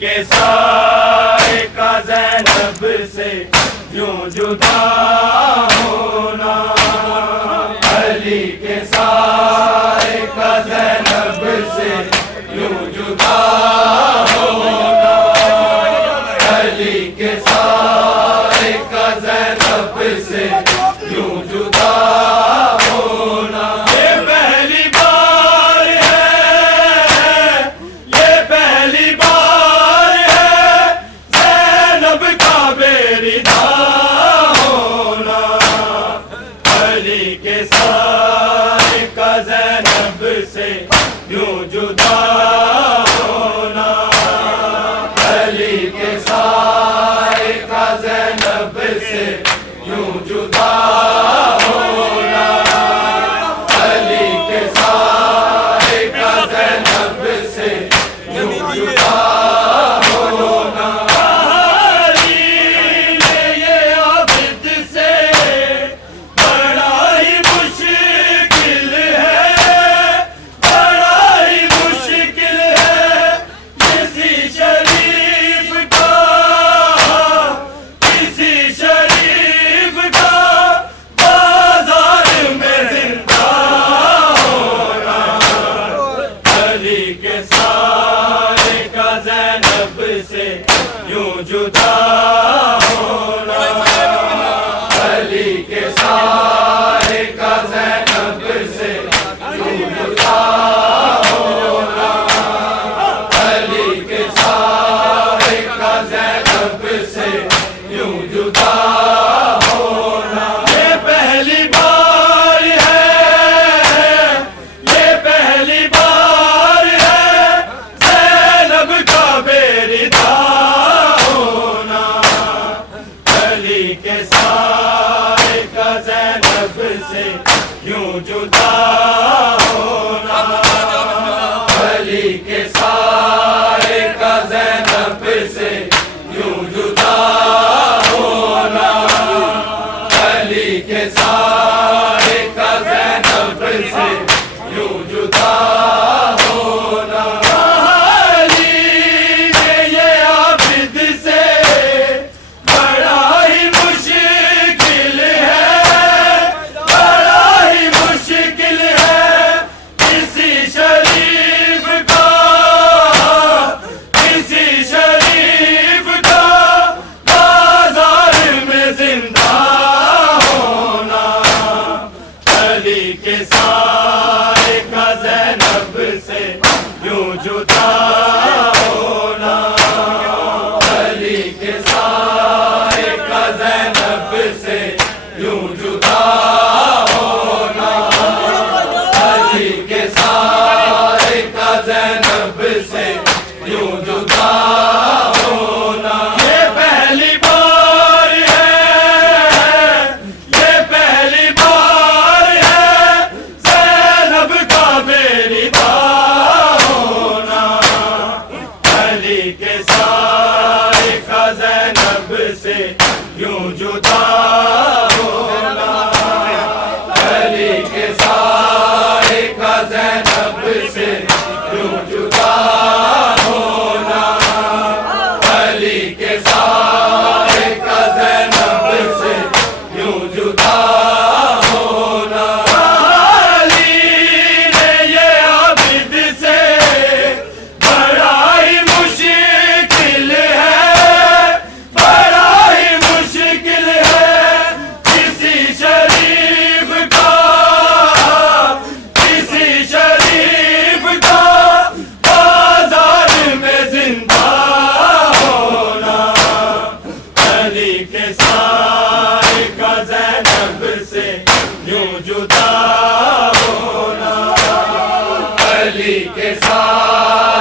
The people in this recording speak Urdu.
کے سائے کا زینب سے یوں جدا ہونا، علی کے سائے کا زینب سے یوں جدا ہونا، علی کے سائے کا زینب سے یوں جدا ہونا۔ یہ پہلی بار ہے، یہ پہلی بار ہے زینب کا بےردا ہونا، علی کے سائے کا زینب سے یوں جدا ہونا، علی کے سائے کا زینب سے یوں جدا ہونا، علی کے سائے کا زینب سے یوں جدا ہونا۔ علی نے یہ عابد سے بڑا ہی مشکل ہے، بڑا ہی مشکل ہے کسی شریف کا، کسی شریف کا بازار میں زندہ ہونا، علی کے سائے کا زینب سے یوں جدا ہونا، علی کے سائے کا زینب سے یوں جدا ہونا، علی کے سائے کا زینب سے یوں جدا ہونا۔ یہ پہلی بار ہے، یہ پہلی بار ہے زینب کا بےردا ہونا، علی کے سائے کا زینب سے یوں جدا ہونا، علی کے سائے کا زینب سے یوں جدا ہونا، علی کے سائے کا زینب سے یوں جدا ہونا۔ علی نے یہ عابد سے بڑا ہی مشکل ہے، بڑا ہی مشکل ہے کسی شریف کا، کسی شریف کا بازار میں زندہ ہونا، علی کے سائے کا زینب سے یوں جدا ہونا، علی کے سائے کا زینب سے یوں جدا ہونا، علی کے سائے کا زینب سے یوں جدا ہونا۔ یہ پہلی بار ہے، یہ پہلی بار ہے زینب کا بےردا ہونا، علی کے سائے کا زینب سے یوں جدا ہونا، علی کے سائے کا زینب سے یوں جدا ہونا، علی کے سائے کا زینب سے یوں جدا ہونا۔ علی نے یہ عابد سے بڑا ہی مشکل ہے، بڑا ہی مشکل ہے کسی شریف کا، کسی شریف کا بازار میں زندہ ہونا، علی کے سائے کا زینب سے یوں جدا ہونا، علی کے سائے